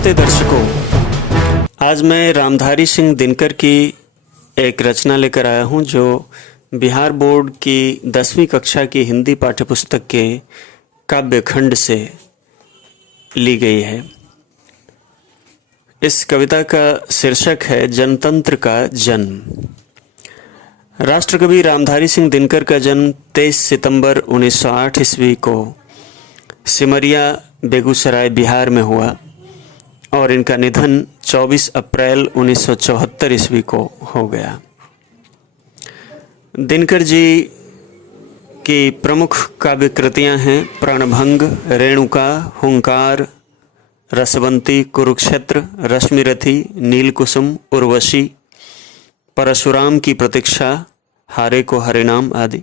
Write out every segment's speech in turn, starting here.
नमस्ते दर्शकों, आज मैं रामधारी सिंह दिनकर की एक रचना लेकर आया हूं जो बिहार बोर्ड की 10वीं कक्षा की हिंदी पाठ्यपुस्तक के काव्यखंड से ली गई है। इस कविता का शीर्षक है जनतंत्र का जन्म। राष्ट्रकवि रामधारी सिंह दिनकर का जन्म 23 सितंबर 1908 ईस्वी को सिमरिया बेगूसराय बिहार में हुआ और इनका निधन 24 अप्रैल 1974 ईस्वी को हो गया। दिनकर जी की प्रमुख काव्य कृतियाँ हैं प्राणभंग, रेणुका, हुंकार, रसवंती, कुरुक्षेत्र, रश्मिरथी, नीलकुसुम, उर्वशी, परशुराम की प्रतीक्षा, हारे को हरिनाम आदि।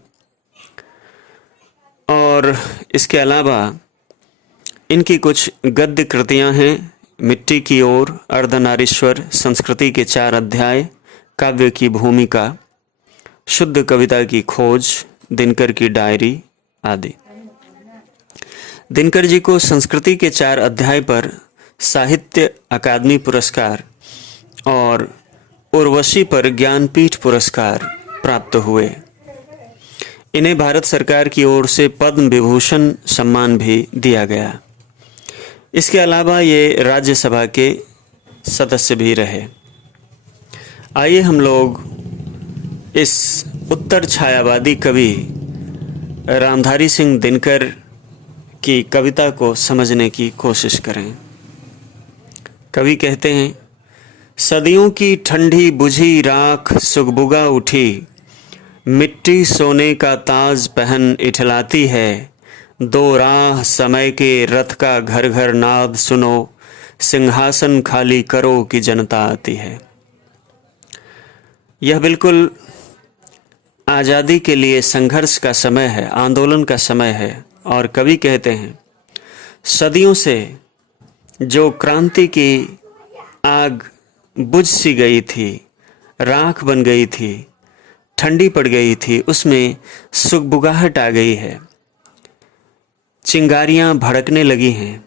और इसके अलावा इनकी कुछ गद्य कृतियाँ हैं मिट्टी की ओर, अर्धनारीश्वर, संस्कृति के 4 अध्याय, काव्य की भूमिका, शुद्ध कविता की खोज, दिनकर की डायरी आदि। दिनकर जी को संस्कृति के 4 अध्याय पर साहित्य अकादमी पुरस्कार और उर्वशी पर ज्ञानपीठ पुरस्कार प्राप्त हुए। इन्हें भारत सरकार की ओर से पद्म विभूषण सम्मान भी दिया गया। इसके अलावा ये राज्यसभा के सदस्य भी रहे। आइए हम लोग इस उत्तर छायावादी कवि रामधारी सिंह दिनकर की कविता को समझने की कोशिश करें। कवि कहते हैं, सदियों की ठंडी बुझी राख सुगबुगा उठी, मिट्टी सोने का ताज पहन इठलाती है, दो राह समय के रथ का घर घर नाद सुनो, सिंहासन खाली करो कि जनता आती है। यह बिल्कुल आज़ादी के लिए संघर्ष का समय है, आंदोलन का समय है। और कवि कहते हैं, सदियों से जो क्रांति की आग बुझ सी गई थी, राख बन गई थी, ठंडी पड़ गई थी, उसमें सुगबुगाहट आ गई है, चिंगारियां भड़कने लगी हैं,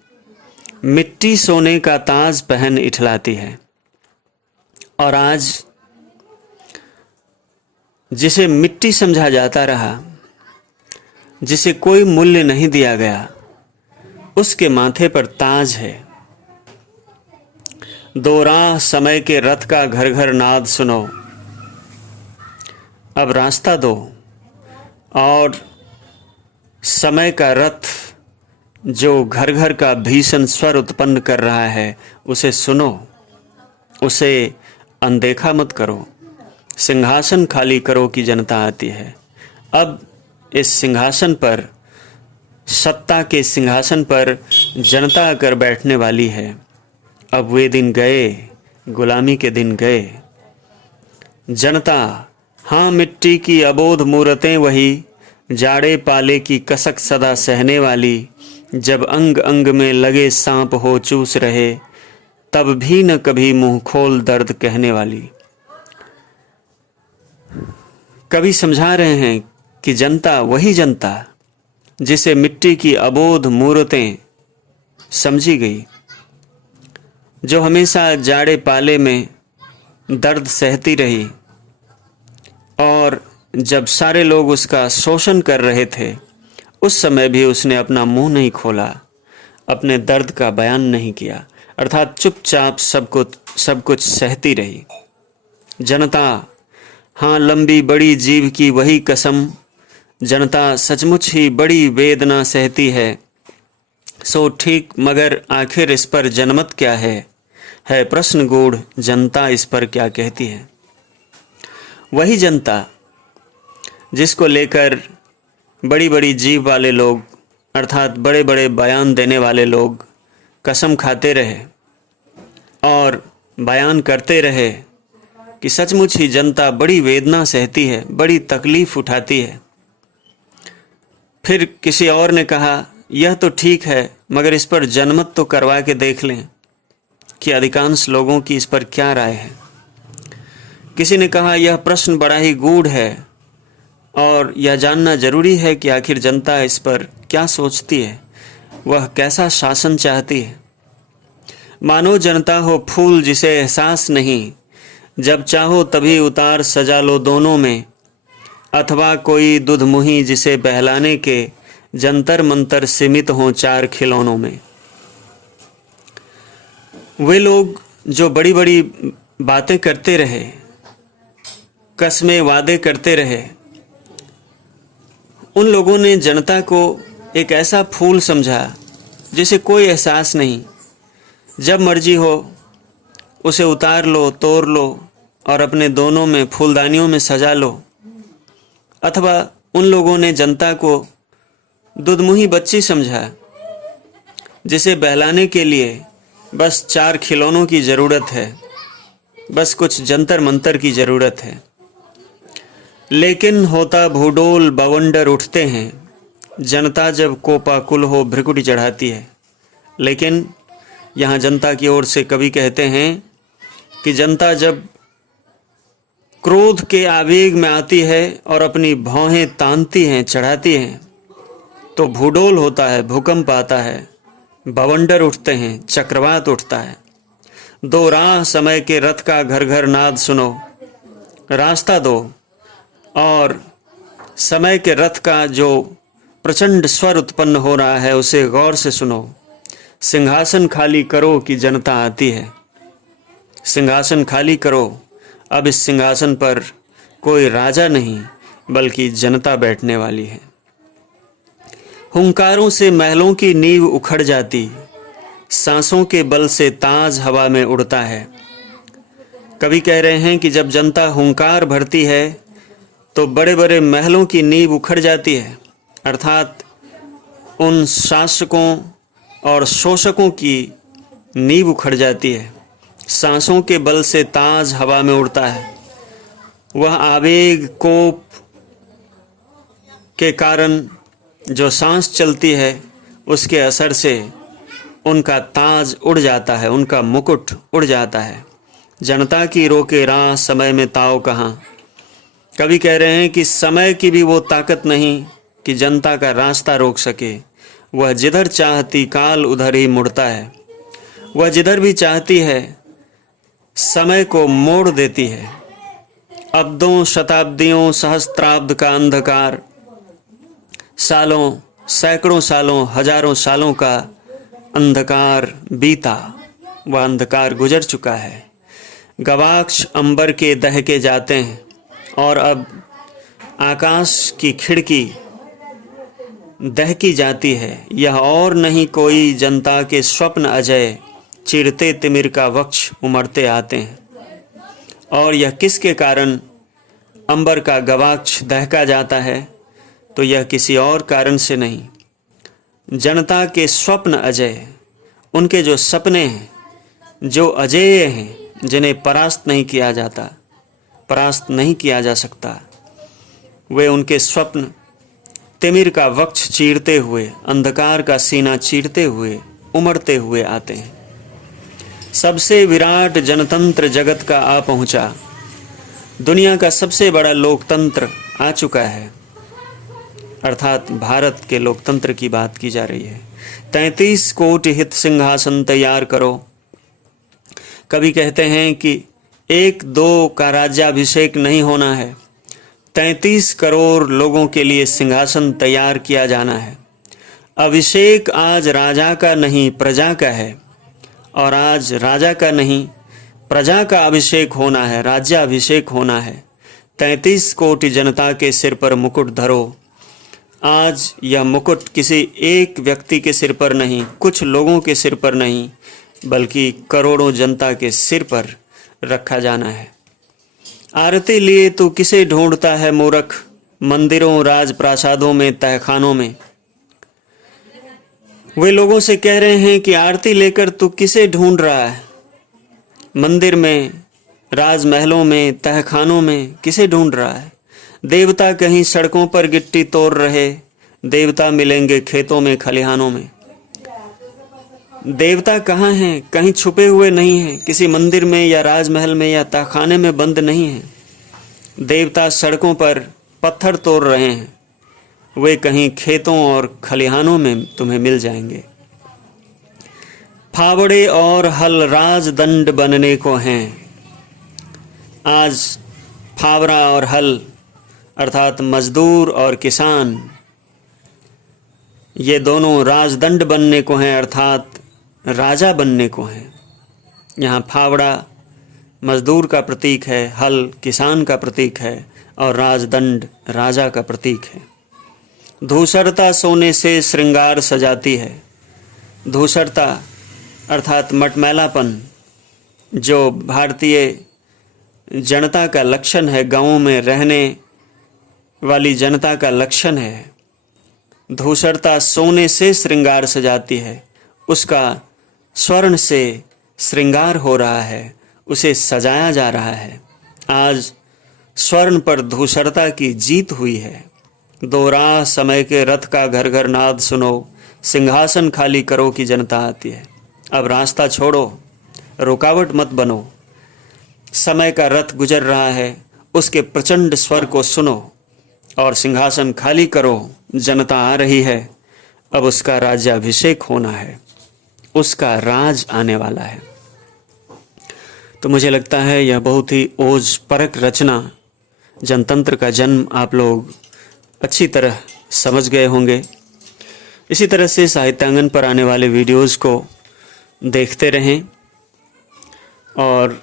मिट्टी सोने का ताज पहन इठलाती है। और आज जिसे मिट्टी समझा जाता रहा, जिसे कोई मूल्य नहीं दिया गया, उसके माथे पर ताज है। दो राह समय के रथ का घर घर नाद सुनो, अब रास्ता दो और समय का रथ जो घर घर का भीषण स्वर उत्पन्न कर रहा है उसे सुनो, उसे अनदेखा मत करो। सिंहासन खाली करो कि जनता आती है। अब इस सिंहासन पर, सत्ता के सिंहासन पर जनता आकर बैठने वाली है। अब वे दिन गए, गुलामी के दिन गए। जनता, हाँ, मिट्टी की अबोध मूरतें वही, जाड़े पाले की कसक सदा सहने वाली, जब अंग अंग में लगे सांप हो चूस रहे, तब भी न कभी मुंह खोल दर्द कहने वाली। कवि समझा रहे हैं कि जनता वही जनता जिसे मिट्टी की अबोध मूरतें समझी गई, जो हमेशा जाड़े पाले में दर्द सहती रही और जब सारे लोग उसका शोषण कर रहे थे उस समय भी उसने अपना मुंह नहीं खोला, अपने दर्द का बयान नहीं किया, अर्थात चुपचाप सब कुछ सहती रही। जनता, हाँ, लंबी बड़ी जीव की वही कसम, जनता सचमुच ही बड़ी वेदना सहती है। सो ठीक, मगर आखिर इस पर जनमत क्या है प्रश्न गूढ़, जनता इस पर क्या कहती है। वही जनता जिसको लेकर बड़ी बड़ी जीव वाले लोग, अर्थात बड़े बड़े बयान देने वाले लोग कसम खाते रहे और बयान करते रहे कि सचमुच ही जनता बड़ी वेदना सहती है, बड़ी तकलीफ उठाती है। फिर किसी और ने कहा, यह तो ठीक है, मगर इस पर जनमत तो करवा के देख लें कि अधिकांश लोगों की इस पर क्या राय है। किसी ने कहा, यह प्रश्न बड़ा ही गूढ़ है और यह जानना जरूरी है कि आखिर जनता इस पर क्या सोचती है, वह कैसा शासन चाहती है। मानो जनता हो फूल जिसे एहसास नहीं, जब चाहो तभी उतार सजा लो दोनों में, अथवा कोई दुधमुही जिसे बहलाने के जंतर मंतर सीमित हों चार खिलौनों में। वे लोग जो बड़ी बड़ी बातें करते रहे, कस्में वादे करते रहे, उन लोगों ने जनता को एक ऐसा फूल समझा जिसे कोई एहसास नहीं, जब मर्जी हो उसे उतार लो, तोड़ लो और अपने दोनों में फूलदानियों में सजा लो। अथवा उन लोगों ने जनता को दुधमुही बच्ची समझा जिसे बहलाने के लिए बस चार खिलौनों की ज़रूरत है, बस कुछ जंतर मंतर की ज़रूरत है। लेकिन होता भूडोल बवंडर उठते हैं, जनता जब कोपाकुल हो भ्रिकुटी चढ़ाती है। लेकिन यहाँ जनता की ओर से कवि कहते हैं कि जनता जब क्रोध के आवेग में आती है और अपनी भौहें तानती हैं, चढ़ाती हैं, तो भूडोल होता है, भूकंप आता है, बवंडर उठते हैं, चक्रवात उठता है। दो राह समय के रथ का घर घर नाद सुनो, रास्ता दो और समय के रथ का जो प्रचंड स्वर उत्पन्न हो रहा है उसे गौर से सुनो। सिंहासन खाली करो कि जनता आती है, सिंहासन खाली करो, अब इस सिंहासन पर कोई राजा नहीं बल्कि जनता बैठने वाली है। हुंकारों से महलों की नींव उखड़ जाती, सांसों के बल से ताज हवा में उड़ता है। कवि कह रहे हैं कि जब जनता हुंकार भरती है तो बड़े बड़े महलों की नींव उखड़ जाती है, अर्थात उन शासकों और शोषकों की नींव उखड़ जाती है। सांसों के बल से ताज हवा में उड़ता है। वह आवेग कोप के कारण जो सांस चलती है उसके असर से उनका ताज उड़ जाता है, उनका मुकुट उड़ जाता है। जनता की रोके राह समय में ताव कहाँ। कवि कह रहे हैं कि समय की भी वो ताकत नहीं कि जनता का रास्ता रोक सके। वह जिधर चाहती काल उधर ही मुड़ता है। वह जिधर भी चाहती है समय को मोड़ देती है। अब्दों शताब्दियों सहस्त्राब्द का अंधकार, सालों सैकड़ों सालों हजारों सालों का अंधकार बीता, वह अंधकार गुजर चुका है। गवाक्ष अंबर के दहके जाते हैं और अब आकाश की खिड़की दहकी जाती है। यह और नहीं कोई जनता के स्वप्न अजय, चिरते तिमिर का वक्ष उमड़ते आते हैं। और यह किसके कारण अंबर का गवाक्ष दहका जाता है, तो यह किसी और कारण से नहीं, जनता के स्वप्न अजय, उनके जो सपने हैं, जो अजेय हैं, जिन्हें परास्त नहीं किया जाता, परास्त नहीं किया जा सकता, वे उनके स्वप्न तिमिर का वक्ष चीरते हुए, अंधकार का सीना चीरते हुए, उमड़ते हुए आते हैं। सबसे विराट जनतंत्र जगत का आ पहुंचा, दुनिया का सबसे बड़ा लोकतंत्र आ चुका है, अर्थात भारत के लोकतंत्र की बात की जा रही है। 33 कोटि हित सिंहासन तैयार करो। कवि कहते हैं कि 1-2 का राज्याभिषेक नहीं होना है, 33 करोड़ लोगों के लिए सिंहासन तैयार किया जाना है। अभिषेक आज राजा का नहीं प्रजा का है, और आज राजा का नहीं प्रजा का अभिषेक होना है, राज्याभिषेक होना है। 33 कोटि जनता के सिर पर मुकुट धरो। आज यह मुकुट किसी एक व्यक्ति के सिर पर नहीं, कुछ लोगों के सिर पर नहीं, बल्कि करोड़ों जनता के सिर पर रखा जाना है। आरती लिए तू किसे ढूंढता है मूर्ख, मंदिरों राजप्रासादों में तहखानों में। वे लोगों से कह रहे हैं कि आरती लेकर तू किसे ढूंढ रहा है, मंदिर में, राजमहलों में, तहखानों में किसे ढूंढ रहा है। देवता कहीं सड़कों पर गिट्टी तोड़ रहे, देवता मिलेंगे खेतों में खलिहानों में। देवता कहाँ हैं? कहीं छुपे हुए नहीं हैं, किसी मंदिर में या राजमहल में या तहखाने में बंद नहीं हैं। देवता सड़कों पर पत्थर तोड़ रहे हैं, वे कहीं खेतों और खलिहानों में तुम्हें मिल जाएंगे। फावड़े और हल राजदंड बनने को हैं। आज फावड़ा और हल अर्थात मजदूर और किसान, ये दोनों राजदंड बनने को हैं अर्थात राजा बनने को हैं। यहाँ फावड़ा मजदूर का प्रतीक है, हल किसान का प्रतीक है और राजदंड राजा का प्रतीक है। धूसरता सोने से श्रृंगार सजाती है। धूसरता अर्थात मटमैलापन जो भारतीय जनता का लक्षण है, गाँवों में रहने वाली जनता का लक्षण है। धूसरता सोने से श्रृंगार सजाती है, उसका स्वर्ण से श्रृंगार हो रहा है, उसे सजाया जा रहा है। आज स्वर्ण पर धूसरता की जीत हुई है। दो राह समय के रथ का घर घर नाद सुनो, सिंहासन खाली करो की जनता आती है। अब रास्ता छोड़ो, रुकावट मत बनो। समय का रथ गुजर रहा है, उसके प्रचंड स्वर को सुनो और सिंहासन खाली करो। जनता आ रही है, अब उसका राज्याभिषेक होना है, उसका राज आने वाला है। तो मुझे लगता है यह बहुत ही ओज परक रचना जनतंत्र का जन्म आप लोग अच्छी तरह समझ गए होंगे। इसी तरह से साहित्यांगन पर आने वाले वीडियोज़ को देखते रहें और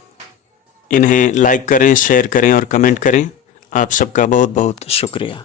इन्हें लाइक करें, शेयर करें और कमेंट करें। आप सबका बहुत बहुत शुक्रिया।